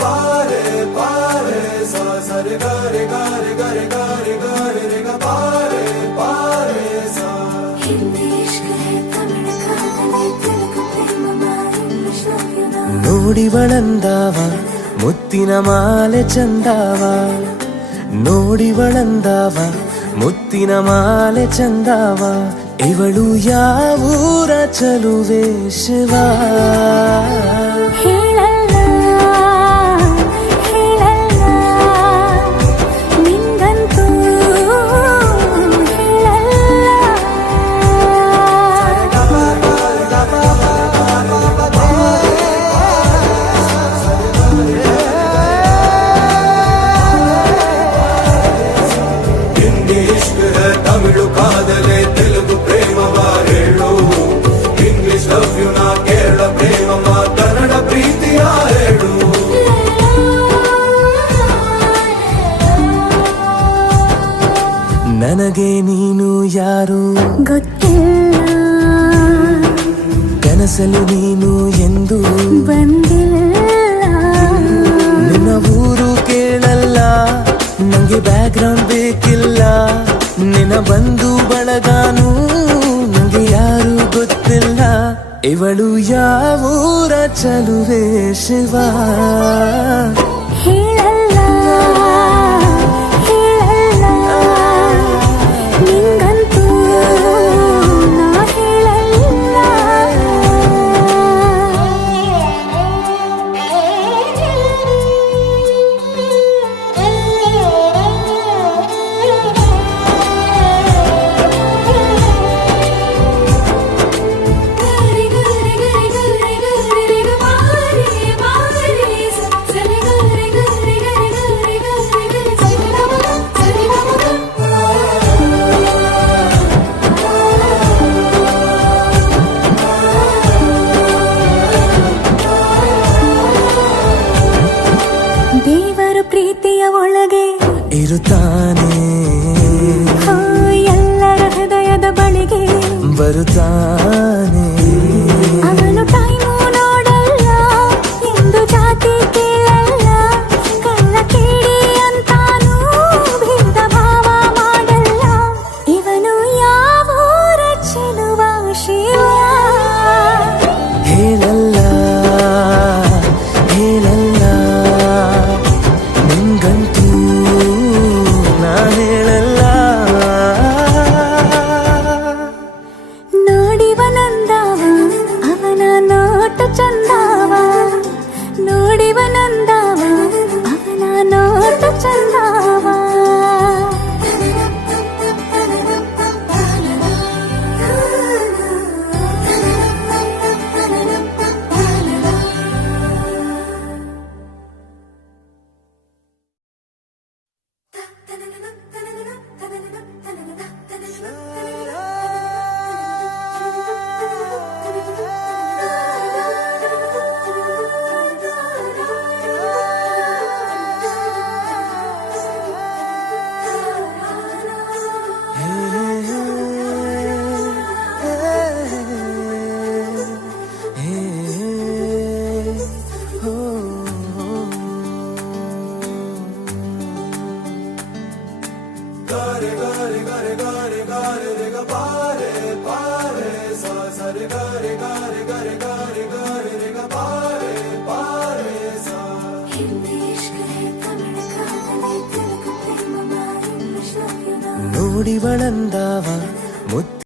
पारे पारे सा सा रे गा रे गा रे गा रे गा रे गा रे रे गा पारे पारे सा हिंदी इश्क है तमिळ कादले तेलुगु प्रेम इंग्लिश लव यू नौ ನೋಡಿವಳಂದಾವ ಮುತ್ತಿನ ಮಾಲೆ ಚಂದಾವ ನೋಡಿವಳಂದಾವ ಮುತ್ತಿನ ಮಾಲೆ ಚಂದಾವ ಇವಳು ಯಾವೂರ ಚಲುವೆ ಶಿವ ಹೇಳಲ್ಲ ಹೇಳಲ್ಲ ನಿಂಗಂತೂ हिंदी इश्क है तमिळ कादले तेलुगु प्रेमवा हेळु इंग्लिश लव यू ना केरಳ प्रेमवा कन्नಡ प्रीतिಯ ಹೇಳು ನನಗೆ ನೀನು ಯಾರು ಗೊತ್ತಿಲ್ಲ ಕನಸಲು ನೀನು ಎಂದು ಬಂದಿಲ್ಲ ನಿನ್ನ ಊರು ಕೇಳಲ್ಲ ನಂಗೆ ಬ್ಯಾಕ್ಗ್ರೌಂಡ್ ಬೇಕಿಲ್ಲ ನಿನ್ನ ಬಂಧು ಬಳಗಾನು ನಂಗೆ ಯಾರು ಗೊತ್ತಿಲ್ಲ ಇವಳು ಯಾವೂರ ಚಲುವೆ ಶಿವ ಹೇಳಲ್ಲ ಹೇಳಲ್ಲ ನಿಂಗಂತೂ ನಾ ದೇವರು ಪ್ರೀತಿಯ ಒಳಗೆ ಇರುತ್ತಾನೆ ಎಲ್ಲರ ಹೃದಯದ ಬಳಿಗೆ ಬರುತ್ತಾನೆ ಅವನು ಟೈಮು ನೋಡಲ್ಲ ಎಂದು ಜಾತಿ ಕೇಳಲ್ಲ ಕಳ್ಳ ಕೇಳಿ ಅಂತಾನೂ ಭೇದ ಭಾವ ಮಾಡಲ್ಲ ಇವನು ಯಾವೂರ ಚೆಲುವ ಶಿವ ಹೇಳಲ್ಲ ಹೇಳಲ್ಲ ನಿಂಗಂತೂ ನಾ ಹೇಳಲ್ಲ ನೋಡಿವನಂದವ ಅವನ ನೋಟ ಚಂದವ ನೋಡಿವನಂದವ ಅವನ ನೋಟ ಚಂದವ ಗಾರೆ ಗಾರೆ ಗಾರೆ ಗಾರೆ ಗಾರೆ ರೆ ಗ ಪಾರೆ ಪಾರೆ ಸ ಸ ರೆ ಗಾರೆ ಗಾರೆ ಗಾರೆ ಗಾರೆ ಗಾರೆ ರೆ ಗ ಪಾರೆ ಪಾರೆ ಸ हिंदी इश्क है तमिळ कादले तेलुगु प्रेम इंग्लिश लव यू नौ ನೋಡಿವಳಂದಾವ ಮುತ್ತ